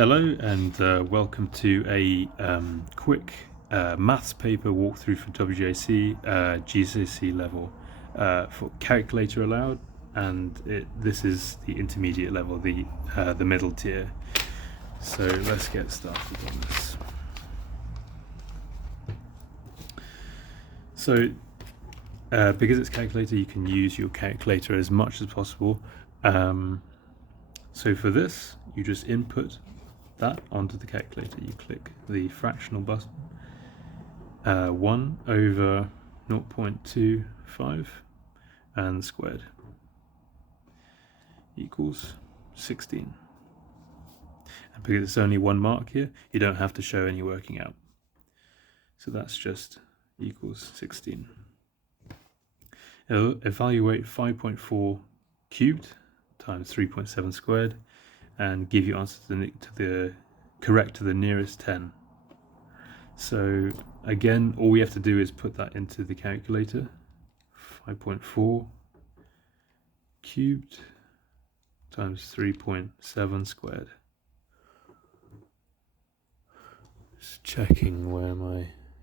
Hello and welcome to a quick maths paper walkthrough for wjec GCSE level for calculator allowed, and this is the intermediate level, the middle tier. So let's get started on this. So because it's calculator, you can use your calculator as much as possible. So for this, you just input that onto the calculator. You click the fractional button, 1 over 0.25 and squared equals 16. And because it's only 1 mark here, you don't have to show any working out. So that's just equals 16. It'll evaluate 5.4 cubed times 3.7 squared and give you answer correct to the nearest 10. So again, all we have to do is put that into the calculator. 5.4 cubed times 3.7 squared. Just checking where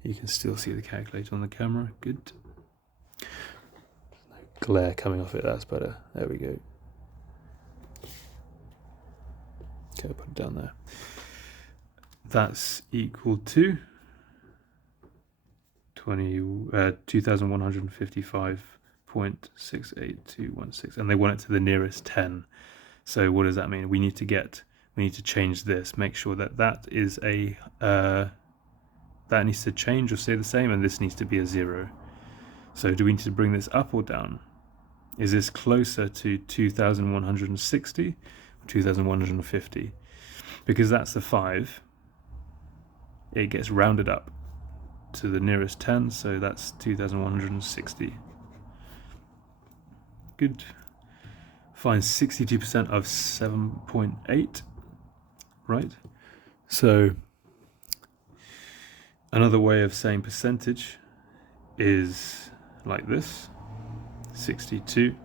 you can still see the calculator on the camera. Good. No glare coming off it, that's better. There we go. Okay, I'll put it down there. That's equal to 2,155.68216, and they want it to the nearest 10. So what does that mean? We need to change this. Make sure that is that needs to change or stay the same, and this needs to be a 0. So do we need to bring this up or down? Is this closer to 2,160 or 2,150? Because that's the 5, it gets rounded up to the nearest 10, so that's 2,160. Good. Find 62% of 7.8, right? So another way of saying percentage is like this: 62%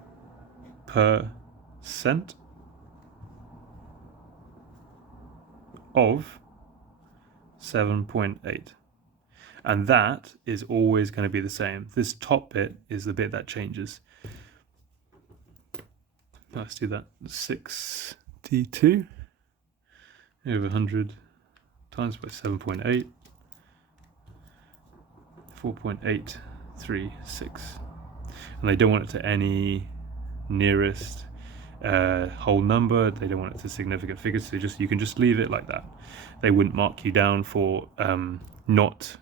of 7.8, and that is always going to be the same. This top bit is the bit that changes. Let's do that. 62 over 100 times by 7.8, 4.836, and they don't want it to any nearest whole number. They don't want it to significant figures, so you can just leave it like that. They wouldn't mark you down for not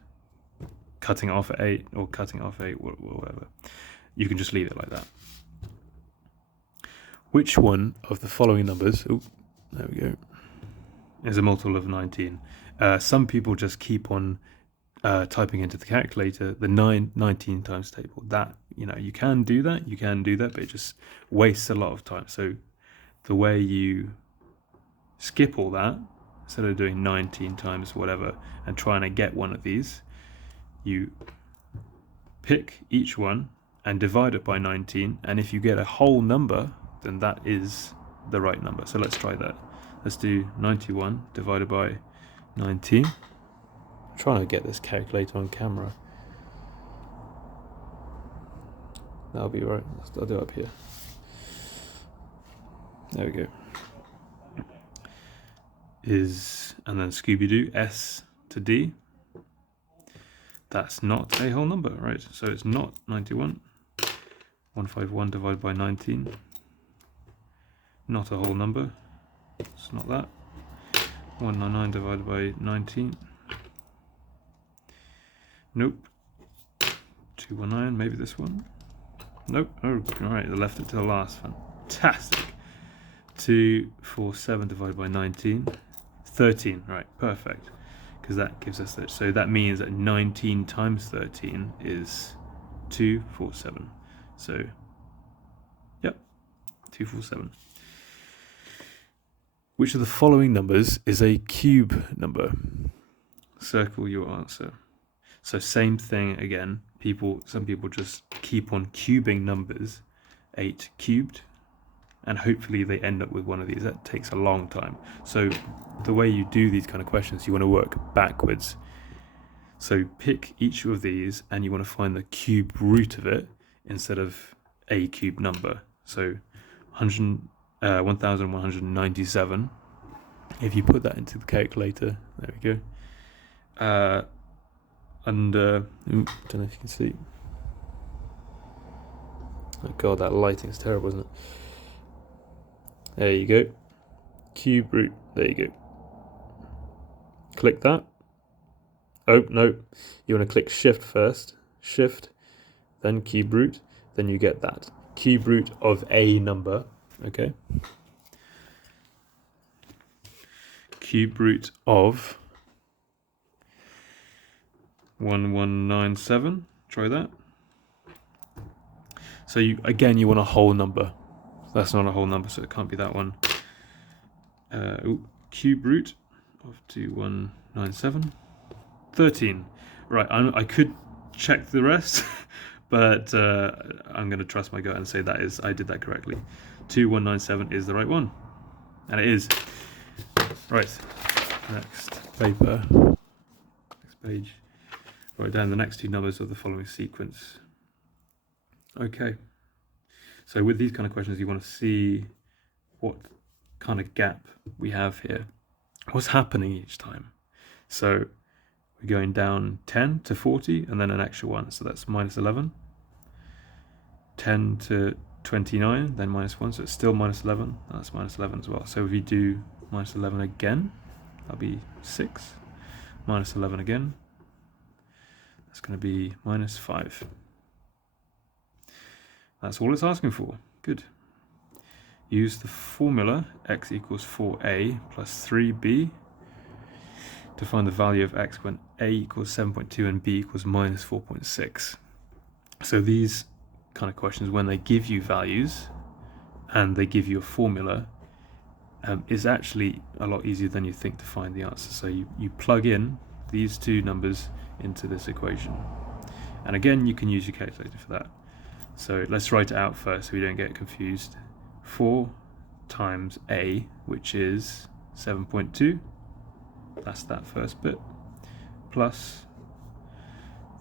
cutting off at 8 or cutting off 8, whatever. You can just leave it like that. Which one of the following numbers, there we go, is a multiple of 19? Some people just keep on typing into the calculator the 19 times table. That, you can do that, but it just wastes a lot of time. So the way you skip all that, instead of doing 19 times whatever and trying to get one of these, you pick each one and divide it by 19, and if you get a whole number, then that is the right number. So let's try that. Let's do 91 divided by 19. I'm trying to get this calculator on camera. That'll be right. I'll do it up here. There we go. And then Scooby-Doo, S to D. That's not a whole number, right? So it's not 91. 151 divided by 19. Not a whole number. It's not that. 199 divided by 19. Nope. 219, maybe this one. Nope. Oh, alright, I left it to the last. Fantastic. 247 divided by 19. 13, right, perfect. Because that gives us that. So that means that 19 times 13 is 247. So, yep, 247. Which of the following numbers is a cube number? Circle your answer. So same thing again. Some people just keep on cubing numbers. 8 cubed and hopefully they end up with one of these. That takes a long time. So the way you do these kind of questions, you want to work backwards. So pick each of these and you want to find the cube root of it instead of a cube number. So 1197. If you put that into the calculator, there we go. Don't know if you can see. Oh god, that lighting's terrible, isn't it? There you go. Cube root. There you go. Click that. Oh, no. You want to click shift first. Shift, then cube root. Then you get that. Cube root of a number. Okay. Cube root of 1197. Try that. So you want a whole number. That's not a whole number, so it can't be that one. Cube root of 2197. 13. Right, I could check the rest, but I'm going to trust my gut and say I did that correctly. 2197 is the right one. And it is. Right, next paper. Next page. Write down the next two numbers of the following sequence. Okay. So with these kind of questions, you want to see what kind of gap we have here. What's happening each time? So we're going down 10 to 40 and then an extra one. So that's minus 11. 10 to 29, then minus 1. So it's still minus 11. That's minus 11 as well. So if you do minus 11 again, that'll be 6. Minus 11 again. That's going to be minus 5. That's all it's asking for. Good. Use the formula x equals 4a plus 3b to find the value of x when a equals 7.2 and b equals minus 4.6. So these kind of questions, when they give you values and they give you a formula, is actually a lot easier than you think to find the answer. So you plug in these two numbers into this equation. And again, you can use your calculator for that. So let's write it out first so we don't get confused. 4 times a, which is 7.2, that's that first bit, plus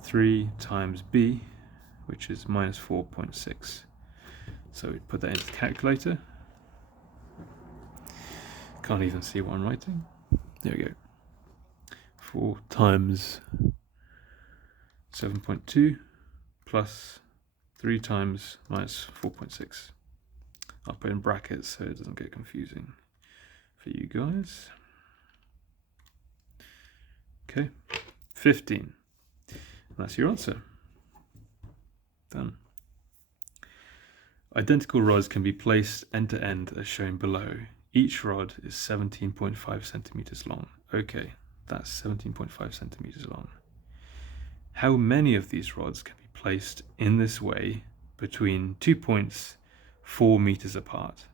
3 times b, which is minus 4.6. So we put that into the calculator. Can't even see what I'm writing. There we go. 4 times 7.2 plus 3 times minus 4.6. I'll put in brackets so it doesn't get confusing for you guys. Okay, 15. And that's your answer. Done. Identical rods can be placed end to end as shown below. Each rod is 17.5 centimeters long. Okay, that's 17.5 centimeters long. How many of these rods can be placed in this way between 2 points 4 meters apart?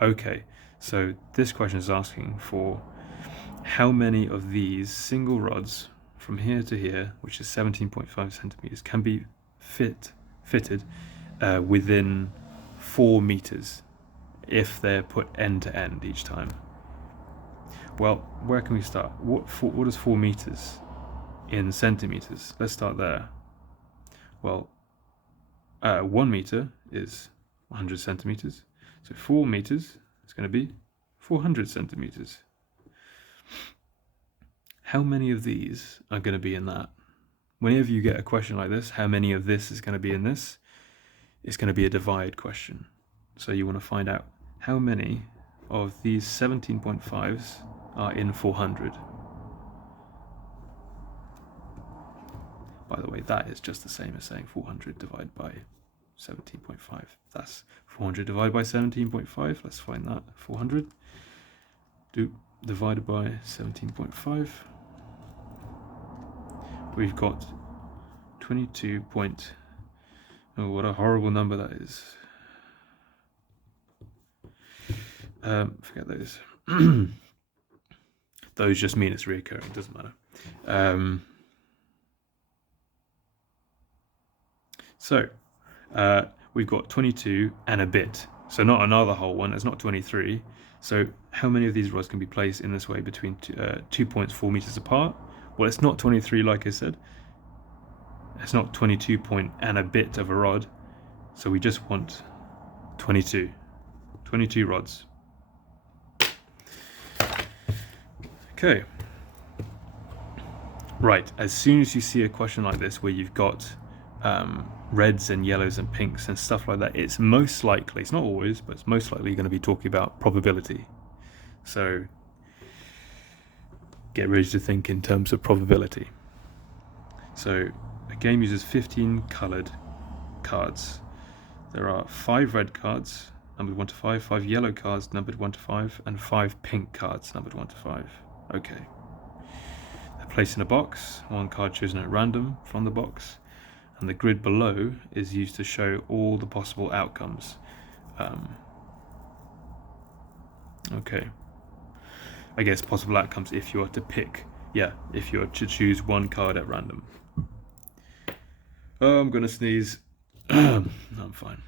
Okay, so this question is asking for how many of these single rods from here to here, which is 17.5 centimeters, can be fitted within 4 meters if they're put end to end each time. Well, where can we start? What is 4 meters in centimeters? Let's start there. Well, 1 meter is 100 centimeters. So 4 meters is going to be 400 centimeters. How many of these are going to be in that? Whenever you get a question like this, how many of this is going to be in this? It's going to be a divide question. So you want to find out how many of these 17.5s are in 400. By the way, that is just the same as saying 400 divided by 17.5. That's 400 divided by 17.5. Let's find that. 400 divided by 17.5. We've got 22 point... Oh, what a horrible number that is. Forget those. Those just mean it's reoccurring, doesn't matter. So we've got 22 and a bit. So not another whole one, it's not 23. So how many of these rods can be placed in this way between 2 points 4 meters apart? Well, it's not 23, like I said. It's not 22 point and a bit of a rod. So we just want 22. 22 rods. Okay. Right, as soon as you see a question like this where you've got reds and yellows and pinks and stuff like that, it's most likely, it's not always, but it's most likely going to be talking about probability. So get ready to think in terms of probability. So a game uses 15 coloured cards. There are 5 red cards, numbered 1 to 5, 5 yellow cards, numbered 1 to 5, and 5 pink cards, numbered 1 to 5. Okay. They're placed in a box, one card chosen at random from the box, and the grid below is used to show all the possible outcomes. Okay. I guess possible outcomes if you are to pick, if you are to choose one card at random. Oh, I'm gonna sneeze. No, I'm fine.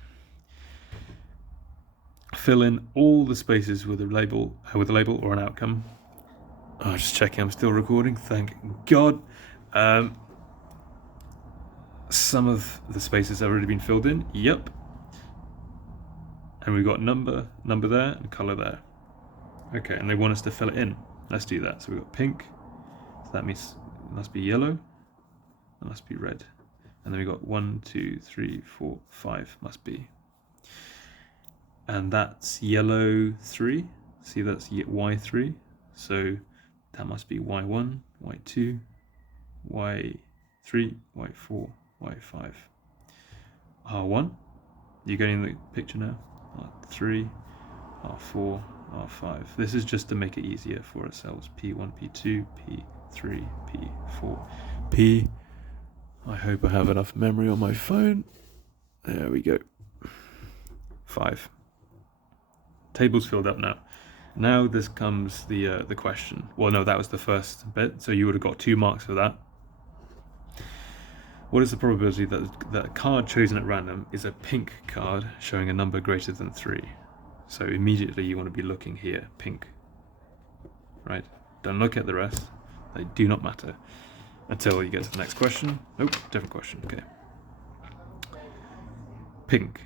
Fill in all the spaces with a label or an outcome. Oh, just checking I'm still recording, thank God. Some of the spaces have already been filled in, yep. And we've got number there and colour there. Okay, and they want us to fill it in. Let's do that. So we've got pink, so that means it must be yellow, it must be red. And then we've got 1, 2, 3, 4, 5 must be. And that's yellow 3, see that's Y3, so that must be Y1, Y2, Y3, Y4, Y5. R1, you're getting the picture now? R3, R4, R5. This is just to make it easier for ourselves. P1, P2, P3, P4, P. I hope I have enough memory on my phone. There we go. 5. Table's filled up now. Now this comes the question. Well, no, that was the first bit, so you would have got 2 marks for that. What is the probability that a card chosen at random is a pink card showing a number greater than 3? So immediately you want to be looking here, pink. Right? Don't look at the rest. They do not matter until you get to the next question. Nope, different question. Okay. Pink.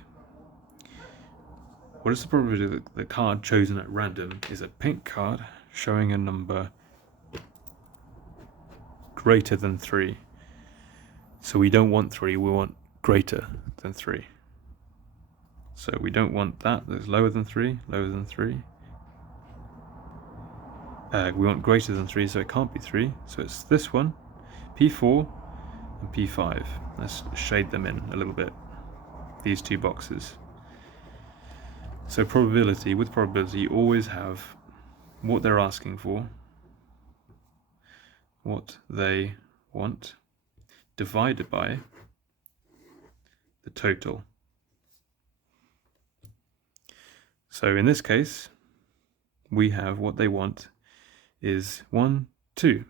What is the probability that the card chosen at random is a pink card showing a number greater than 3? So we don't want 3, we want greater than 3. So we don't want that, that's lower than 3, lower than 3. We want greater than 3, so it can't be 3. So it's this one, P4 and P5. Let's shade them in a little bit, these 2 boxes. So probability, with probability you always have what they're asking for, what they want, divided by the total. So in this case, we have what they want is 1, 2.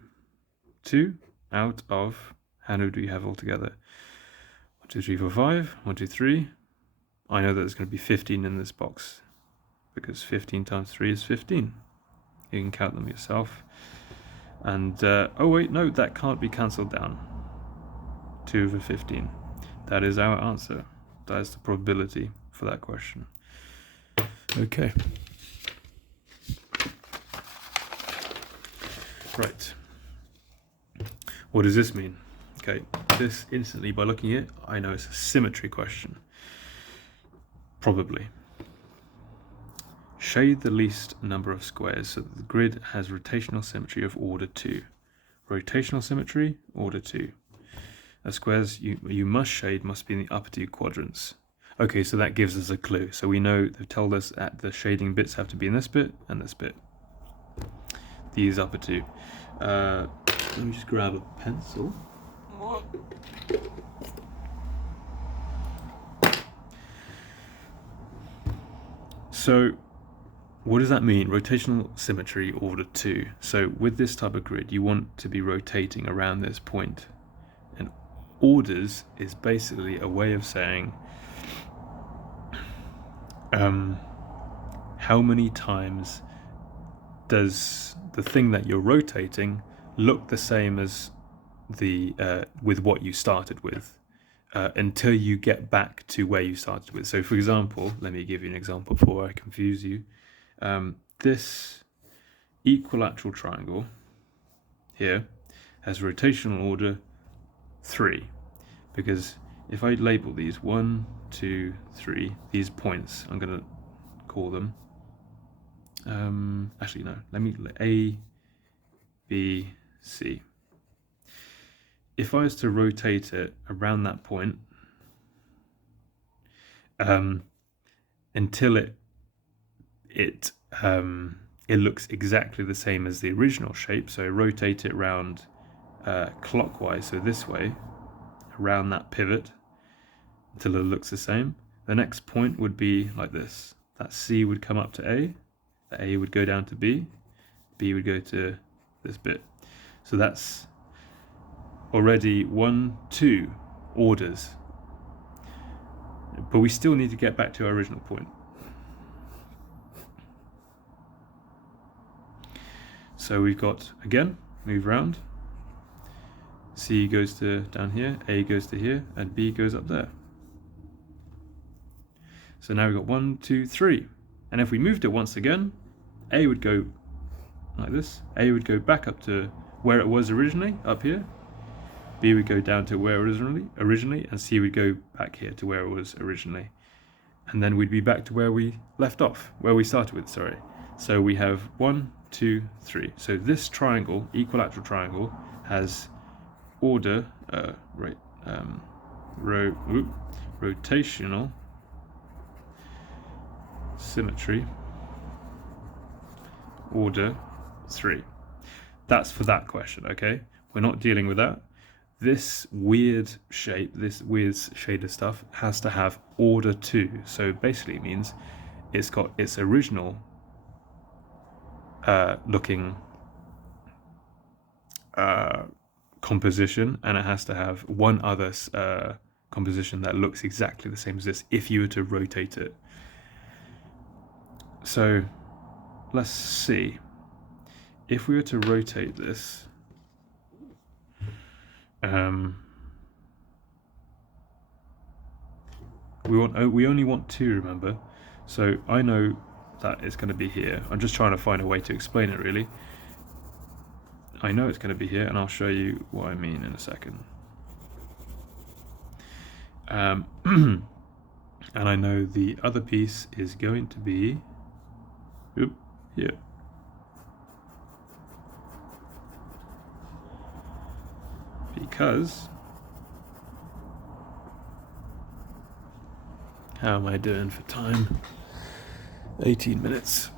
2 out of, how many do we have altogether? 1, 2, 3, 4, 5. 1, 2, 3. I know that there's going to be 15 in this box because 15 times 3 is 15. You can count them yourself. And, oh wait, no, that can't be cancelled down. 2 over 15. That is our answer. That is the probability for that question. Okay. Right. What does this mean? Okay, this instantly, by looking at it, I know it's a symmetry question. Probably. Shade the least number of squares so that the grid has rotational symmetry of order 2. Rotational symmetry, order 2. The squares you must shade must be in the upper 2 quadrants. Okay, so that gives us a clue. So we know they've told us that the shading bits have to be in this bit and this bit. These upper 2. Let me just grab a pencil. So what does that mean? Rotational symmetry, order 2. So with this type of grid, you want to be rotating around this point. And orders is basically a way of saying, how many times does the thing that you're rotating look the same as the with what you started with until you get back to where you started with. So for example, let me give you an example before I confuse you. This equilateral triangle here has rotational order 3, because if I label these 1, 2, 3, these points, I'm going to call them actually no, let me A, B, C. If I was to rotate it around that point until it looks exactly the same as the original shape, so rotate it around clockwise, so this way, around that pivot until it looks the same. The next point would be like this. That C would come up to A, the A would go down to B, B would go to this bit. So that's already 1, 2 orders. But we still need to get back to our original point. So we've got, again, move around. C goes to down here, A goes to here, and B goes up there. So now we've got 1, 2, 3. And if we moved it once again, A would go like this. A would go back up to where it was originally, up here. B would go down to where it was originally, and C would go back here to where it was originally. And then we'd be back to where we left off, where we started with, sorry. So we have 1, 2, 3. So this triangle, equilateral triangle, has order, rotational symmetry, order 3. That's for that question, okay? We're not dealing with that. This weird shape, this weird shaded stuff, has to have order 2. So basically it means it's got its original looking composition, and it has to have one other composition that looks exactly the same as this if you were to rotate it. So let's see. If we were to rotate this, we only want 2, remember? So I know that it's going to be here. I'm just trying to find a way to explain it, really. I know it's going to be here, and I'll show you what I mean in a second. And I know the other piece is going to be here. Because, how am I doing for time? 18 minutes.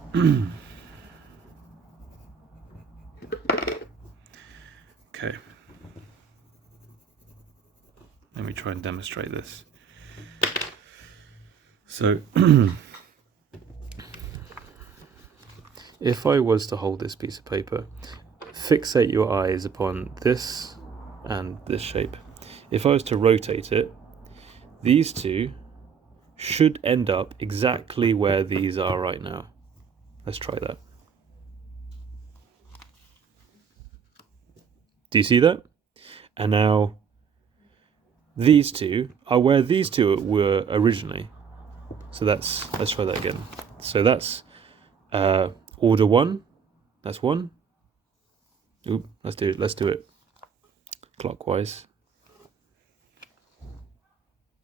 Okay. Let me try and demonstrate this. So, if I was to hold this piece of paper, fixate your eyes upon this and this shape. If I was to rotate it, these two should end up exactly where these are right now. Let's try that. Do you see that? And now these two are where these two were originally. So let's try that again. So that's order 1. That's 1. Oop, let's do it clockwise.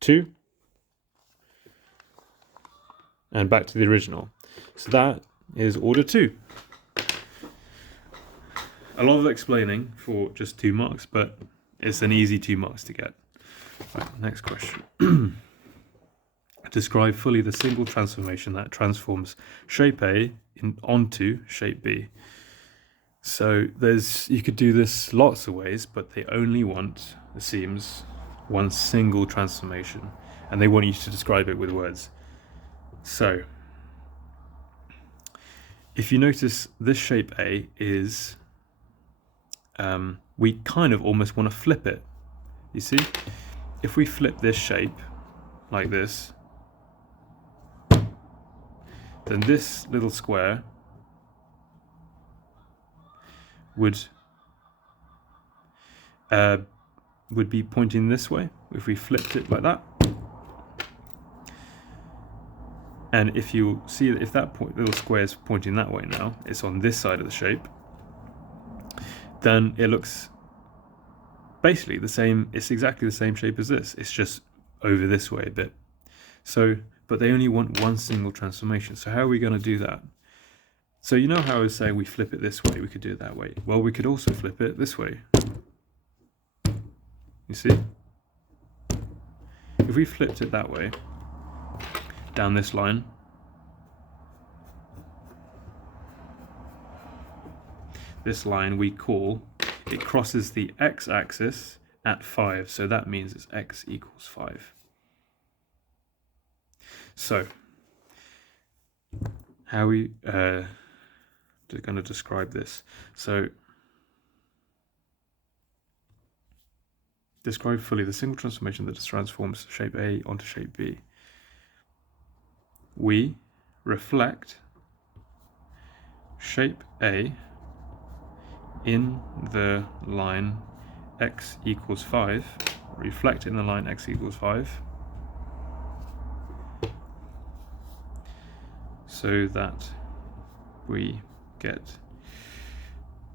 2. And back to the original. So that is order 2. A lot of explaining for just 2 marks, but it's an easy 2 marks to get. Right, next question. Describe fully the single transformation that transforms shape A onto shape B. So you could do this lots of ways, but they only want, it seems, one single transformation, and they want you to describe it with words. So if you notice, this shape A is, we kind of almost want to flip it. You see, if we flip this shape like this, then this little square would be pointing this way if we flipped it like that. And if you see that if that little square is pointing that way now, it's on this side of the shape, then it looks basically the same. It's exactly the same shape as this. It's just over this way a bit. So, but they only want one single transformation. So how are we going to do that? So you know how I was saying we flip it this way, we could do it that way. Well, we could also flip it this way. You see? If we flipped it that way, down this line, we call, it crosses the x-axis at 5, so that means it's x equals 5. So, how we going to describe this? So, describe fully the single transformation that transforms shape A onto shape B. We reflect shape A in the line x equals 5, reflect in the line x equals 5, so that we get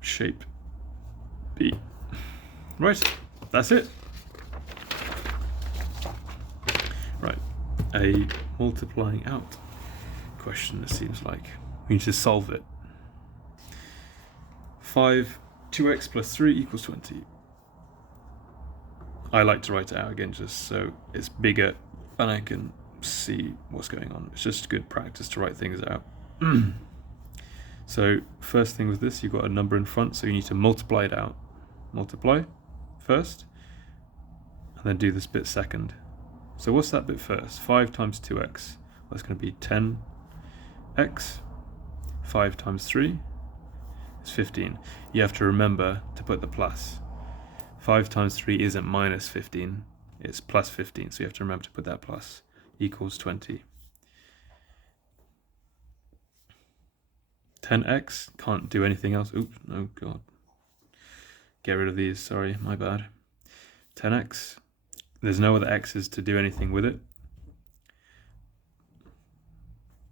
shape B. Right, that's it. Right, a multiplying out question, it seems like. We need to solve it. 2x plus 3 equals 20. I like to write it out again just so it's bigger and I can see what's going on. It's just good practice to write things out. So first thing with this, you've got a number in front, so you need to multiply it out. Multiply first, and then do this bit second. So what's that bit first? 5 times 2x. Well, that's going to be 10x. 5 times 3 is 15. You have to remember to put the plus. 5 times 3 isn't minus 15, it's plus 15, so you have to remember to put that plus. Equals 20. 10x, can't do anything else. Oops, oh god. Get rid of these, sorry, my bad. 10x, there's no other x's to do anything with it.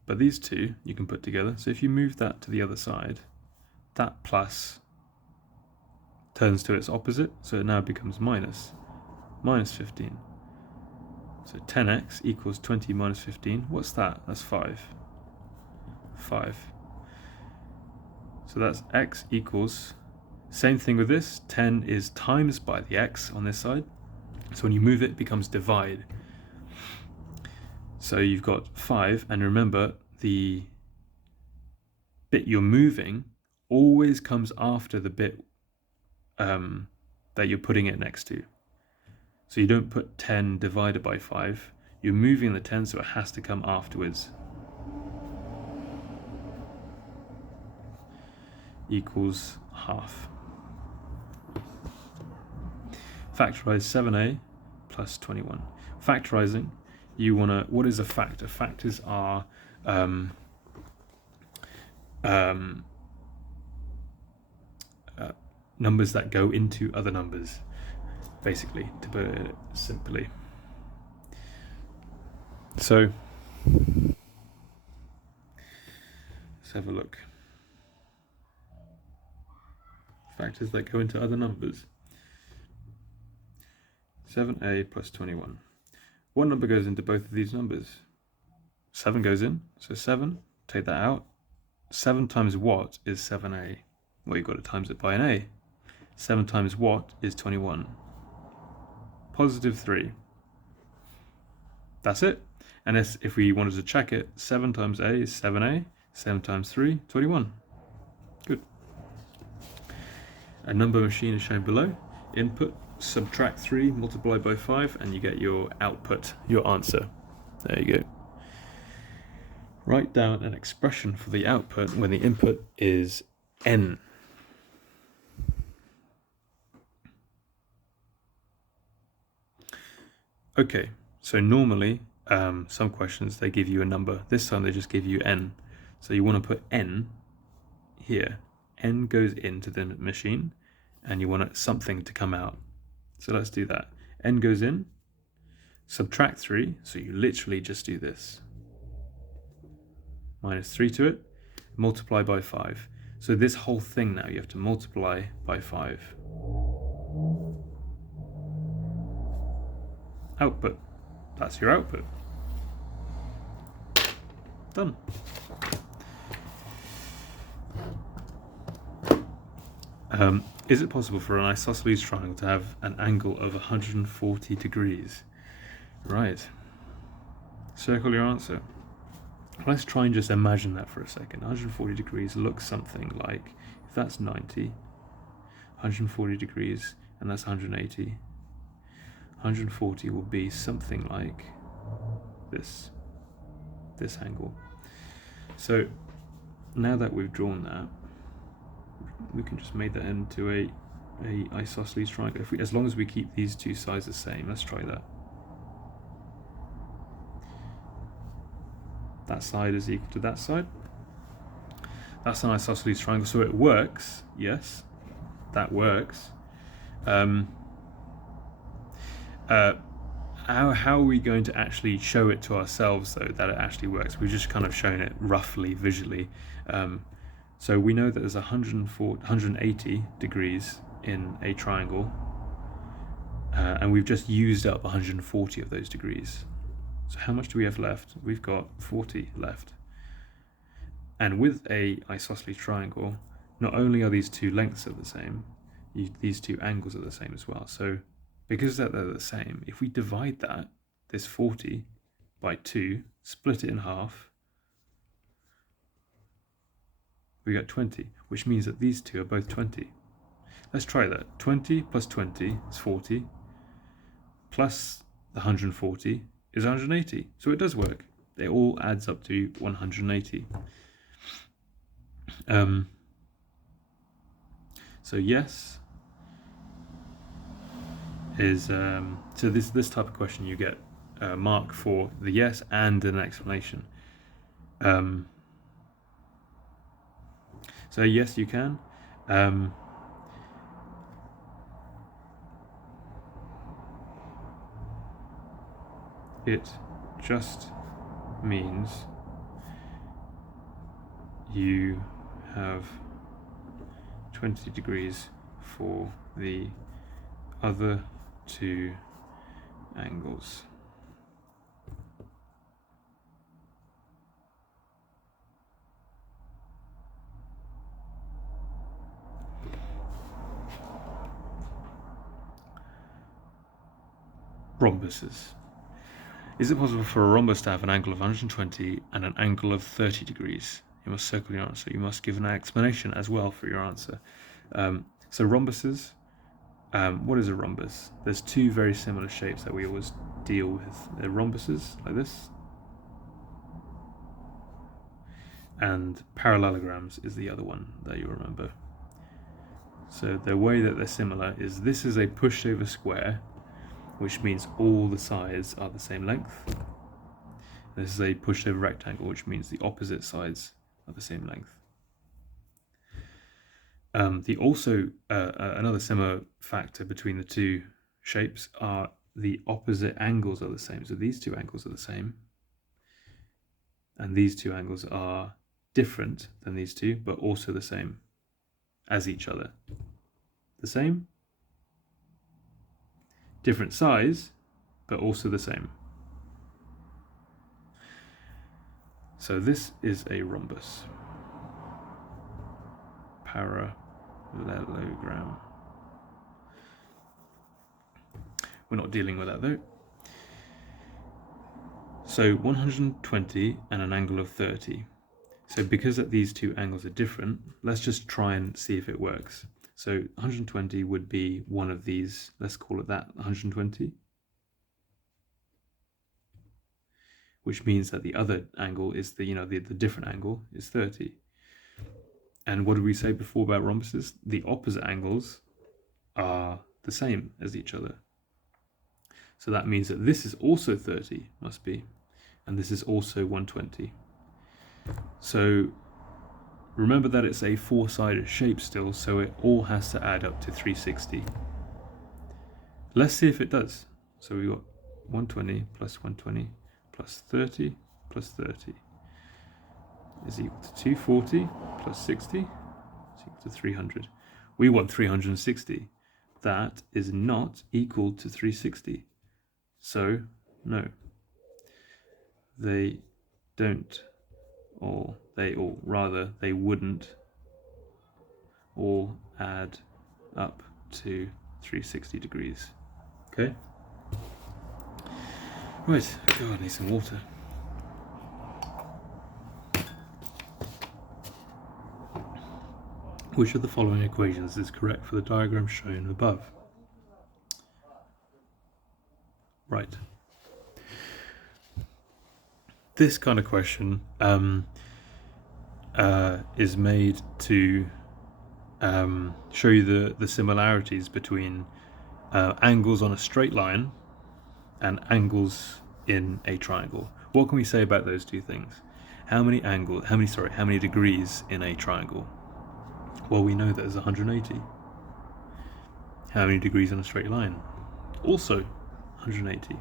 But these two you can put together. So if you move that to the other side, that plus turns to its opposite, so it now becomes minus 15. So 10x equals 20 minus 15. What's that? That's 5. 5. So that's x equals, same thing with this, 10 is times by the x on this side. So when you move it, it becomes divide. So you've got 5, and remember the bit you're moving always comes after the bit that you're putting it next to. So you don't put 10 divided by 5, you're moving the 10, so it has to come afterwards. Equals half. Factorize 7a plus 21. Factorizing, you want to, what is a factor? Factors are numbers that go into other numbers, basically, to put it simply. So let's have a look. Factors that go into other numbers. 7a plus 21. What number goes into both of these numbers? 7 goes in, so 7, take that out. 7 times what is 7a? Well, you've got to times it by an a. 7 times what is 21? Positive 3. That's it. And if we wanted to check it, 7 times a is 7a, 7 times 3, 21. Good. A number machine is shown below. Input, subtract 3, multiply by 5, and you get your output, your answer. There you go. Write down an expression for the output when the input is n. Okay, so normally some questions they give you a number. This time they just give you n. So you want to put n here. N goes into the machine, and you want something to come out. So let's do that. N goes in, subtract 3, so you literally just do this. Minus 3 to it, multiply by 5. So this whole thing now you have to multiply by 5. Output. That's your output. Done. Is it possible for an isosceles triangle to have an angle of 140 degrees? Right. Circle your answer. Let's try and just imagine that for a second. 140 degrees looks something like, if that's 90, 140 degrees, and that's 180, 140 will be something like this angle. So now that we've drawn that, we can just make that into a isosceles triangle. As long as we keep these two sides the same. Let's try that. That side is equal to that side. That's an isosceles triangle, so it works. Yes, that works. How are we going to actually show it to ourselves, though, that it actually works? We've just kind of shown it roughly, visually. So we know that there's 180 degrees in a triangle, and we've just used up 140 of those degrees. So how much do we have left? We've got 40 left. And with a isosceles triangle, not only are these two lengths are the same, these two angles are the same as well. So because they're the same, if we divide this 40 by 2, split it in half, we get 20, which means that these two are both 20. Let's try that. 20 plus 20 is 40, plus the 140 is 180. So it does work. It all adds up to 180. So yes is so this type of question you get a mark for the yes and an explanation. So yes, you can. It just means you have 20 degrees for the other two angles. Rhombuses. Is it possible for a rhombus to have an angle of 120 and an angle of 30 degrees? You must circle your answer. You must give an explanation as well for your answer. So rhombuses, what is a rhombus? There's two very similar shapes that we always deal with. They're rhombuses, like this. And parallelograms is the other one that you remember. So the way that they're similar is this is a pushover square, which means all the sides are the same length. This is a pushover rectangle, which means the opposite sides are the same length. Another similar factor between the two shapes are the opposite angles are the same. So these two angles are the same, and these two angles are different than these two, but also the same as each other. The same, different size, but also the same. So this is a rhombus. Parallelogram. We're not dealing with that though. So 120 and an angle of 30. So because that these two angles are different, let's just try and see if it works. So 120 would be one of these, let's call it that, 120. Which means that the other angle is the different angle is 30. And what did we say before about rhombuses? The opposite angles are the same as each other. So that means that this is also 30, must be, and this is also 120. So remember that it's a four-sided shape still, so it all has to add up to 360. Let's see if it does. So we got 120 plus 120 plus 30 plus 30 is equal to 240 plus 60 is equal to 300. We want 360. That is not equal to 360. So, no. They don't, or they wouldn't all add up to 360 degrees. Okay? Right, God, I need some water. Which of the following equations is correct for the diagram shown above? Right. This kind of question is made to show you the similarities between angles on a straight line and angles in a triangle. What can we say about those two things? How many degrees in a triangle? Well, we know that there's 180. How many degrees on a straight line? Also 180.